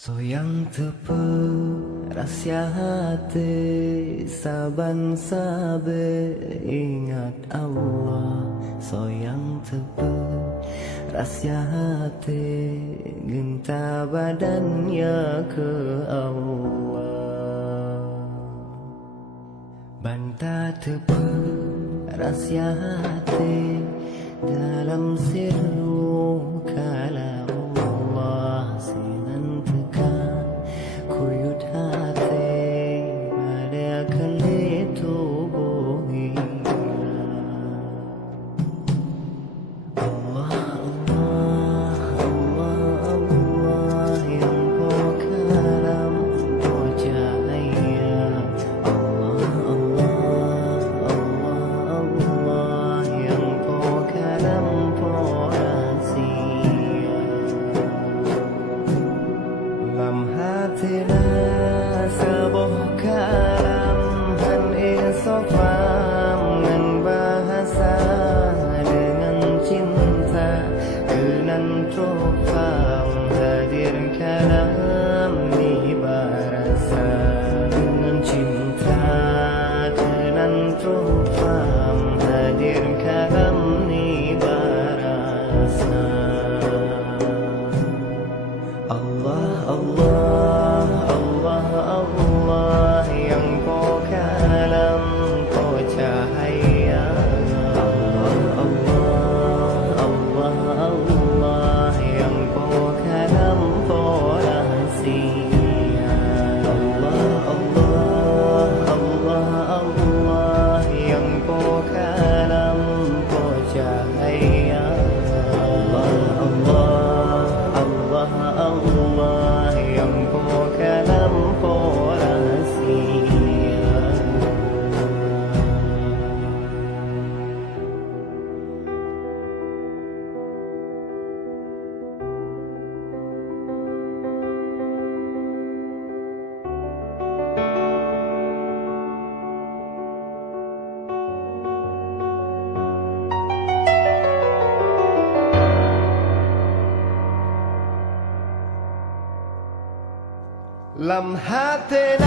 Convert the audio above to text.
So yang tepu rahsia hati saban-sabe ingat Allah. So yang tepu rahsia hati genta badannya ke Allah. Banta tepu rahsia hati dalam sirru kala Allah. Sinan tekan kuyut hati pada kali tubuh Allah, Allah, Allah, Allah yang kau kalam kau cahaya. Allah, Allah, Allah, Allah yang kau kalam kau rahsia. Lam hati rasa boh kalam han isofam ngan bahasa dengan cinta kenan trofam hadir kalam ni barasa dengan cinta kenan trofam hadir kalam ni barasa. Allah, Allah, Allah, Allah yang kau kalam kau cahaya. Allah, Allah, Allah, Allah yang kau kalam kau rahsia. Allah, Allah, Allah, Allah yang kau kalam kau cahaya. Allah, Allah, Allah, Allah yang kau kalam kau rahsia. Lam hati